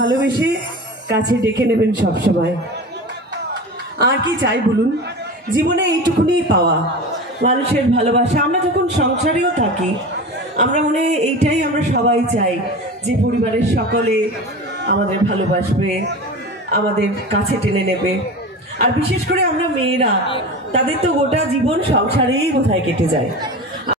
ভালোবেসে কাছে ডেকে নেবেন সব সময়। আর কি চাই বলুন, জীবনে এইটুকুনি পাওয়া, মানুষের ভালোবাসা। আমরা যখন সংসারেও থাকি আমরা মনে এইটাই আমরা সবাই চাই যে পরিবারের সকলে আমাদের ভালোবাসবে, আমাদের কাছে টেনে নেবে। আর বিশেষ করে আমরা মেয়েরা, তাদের তো গোটা জীবন সংসারেই বোধহয় কেটে যায়।